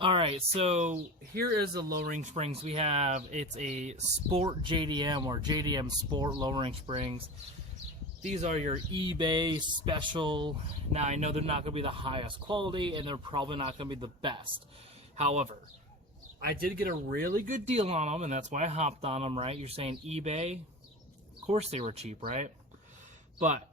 Alright, so here is the lowering springs we have. It's a Sport JDM or JDM Sport lowering springs. These are your eBay special. Now I know they're not going to be the highest quality and they're probably not going to be the best. However, I did get a really good deal on them and that's why I hopped on them, right? You're saying eBay? Of course they were cheap, right? But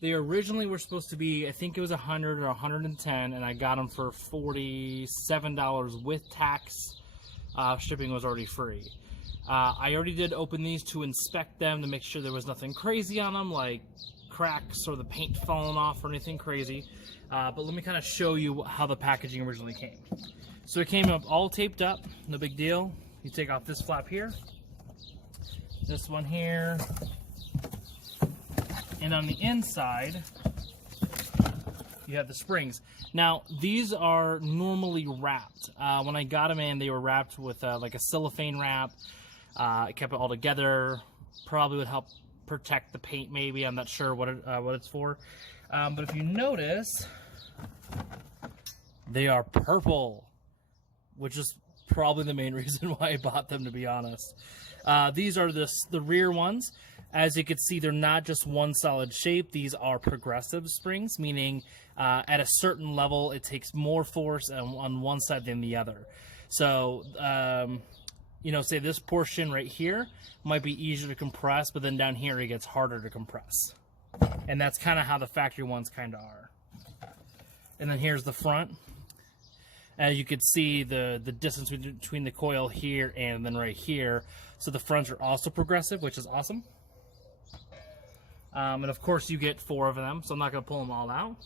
they originally were supposed to be, I think it was 100 or 110, and I got them for $47 with tax. Shipping was already free. I already did open these to inspect them to make sure there was nothing crazy on them, like cracks or the paint falling off or anything crazy. But let me kind of show you how the packaging originally came. So it came up all taped up, no big deal. You take off this flap here, this one here, and on the inside, you have the springs. Now, these are normally wrapped. When I got them in, they were wrapped with like a cellophane wrap. It kept it all together. Probably would help protect the paint, maybe. I'm not sure what it's for. But if you notice, they are purple, which is probably the main reason why I bought them, to be honest. These are the rear ones. As you can see, they're not just one solid shape. These are progressive springs, meaning at a certain level, it takes more force on one side than the other. So, you know, say this portion right here might be easier to compress, but then down here it gets harder to compress. And that's kind of how the factory ones kind of are. And then here's the front. As you can see, the distance between the coil here and then right here. So the fronts are also progressive, which is awesome. And of course you get 4 of them, so I'm not going to pull them all out.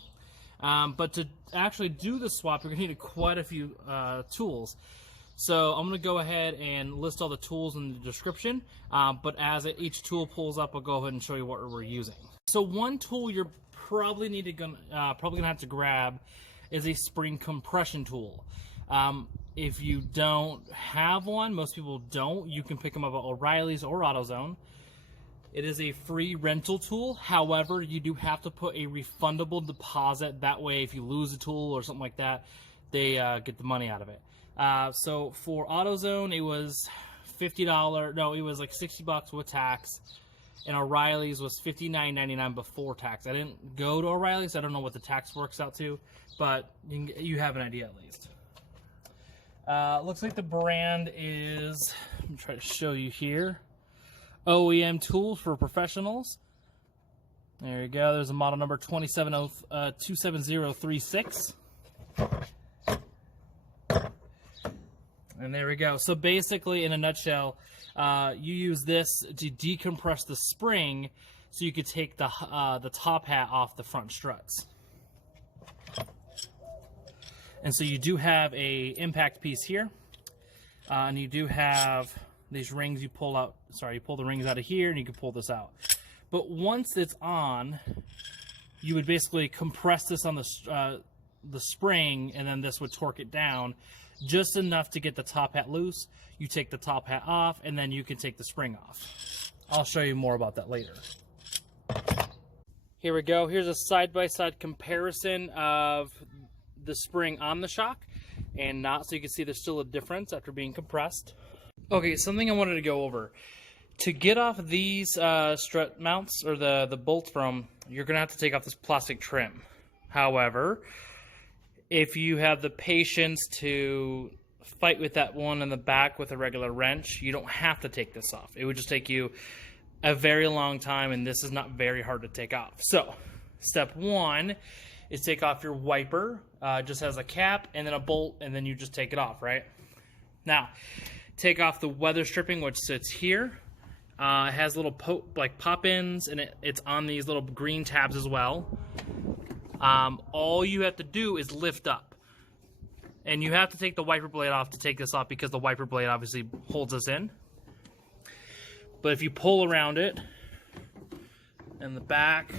But to actually do the swap, you're going to need quite a few tools. So I'm going to go ahead and list all the tools in the description, but as each tool pulls up, I'll go ahead and show you what we're using. So one tool you're probably going to have to grab is a spring compression tool. If you don't have one, most people don't, you can pick them up at O'Reilly's or AutoZone. It is a free rental tool. However, you do have to put a refundable deposit. That way, if you lose a tool or something like that, they get the money out of it. So for AutoZone, it was $50. No, it was like $60 with tax. And O'Reilly's was $59.99 before tax. I didn't go to O'Reilly's. I don't know what the tax works out to, but you have an idea at least. Looks like the brand is, I'm going to try to show you here, OEM Tools for Professionals. There you go. There's a model number 27036. And there we go. So basically, in a nutshell, you use this to decompress the spring so you could take the top hat off the front struts. And so you do have a impact piece here, and you do have these rings you pull out. Sorry, you pull the rings out of here, and you can pull this out. But once it's on, you would basically compress this on the spring, and then this would torque it down just enough to get the top hat loose. You take the top hat off, and then you can take the spring off. I'll show you more about that later. Here we go. Here's a side-by-side comparison of the spring on the shock and not, so you can see there's still a difference after being compressed. Okay, something I wanted to go over. To get off these strut mounts, or the bolts from, you're going to have to take off this plastic trim. However, if you have the patience to fight with that one in the back with a regular wrench, you don't have to take this off. It would just take you a very long time, and this is not very hard to take off. So, step 1 is take off your wiper. It just has a cap and then a bolt, and then you just take it off, right? Now, take off the weather stripping, which sits here. It has little pop-ins, and it's on these little green tabs as well. All you have to do is lift up. And you have to take the wiper blade off to take this off, because the wiper blade obviously holds us in. But if you pull around it, and the back,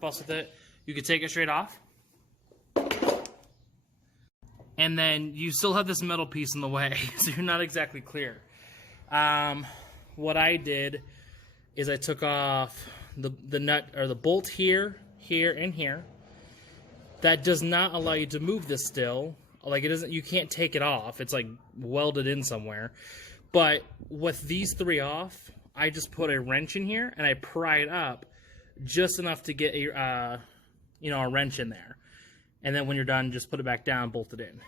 fuss with it, you can take it straight off. And then you still have this metal piece in the way, so you're not exactly clear. What I did is I took off the nut or the bolt here, here, and here. That does not allow you to move this still. Like it doesn't, you can't take it off. It's like welded in somewhere. But with these three off, I just put a wrench in here and I pry it up just enough to get a, a wrench in there. And then when you're done, just put it back down, bolt it in.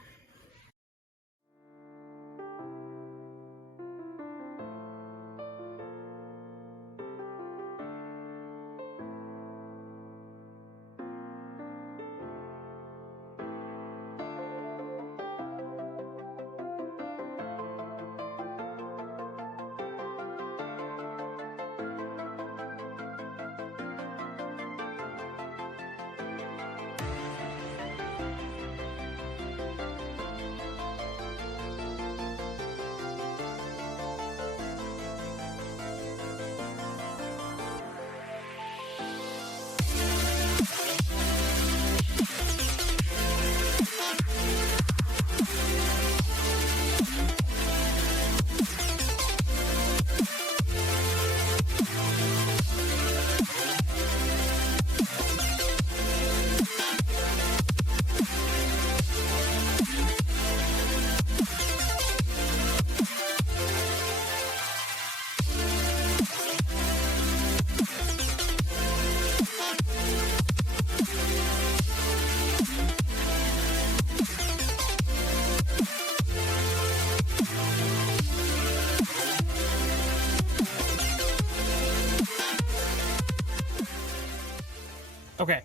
Okay,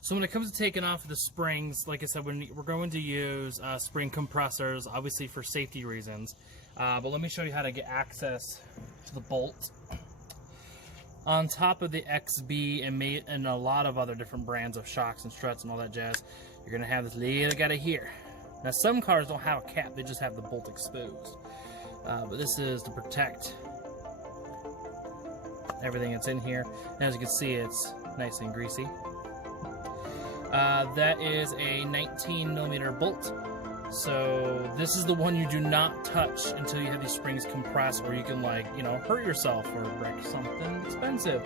so when it comes to taking off the springs, like I said, we're going to use spring compressors, obviously for safety reasons. But let me show you how to get access to the bolt. On top of the XB and a lot of other different brands of shocks and struts and all that jazz, you're going to have this little guy here. Now some cars don't have a cap, they just have the bolt exposed. But this is to protect everything that's in here. And as you can see, it's nice and greasy. That is a 19mm bolt. So this is the one you do not touch until you have these springs compressed, or you can hurt yourself or wreck something expensive.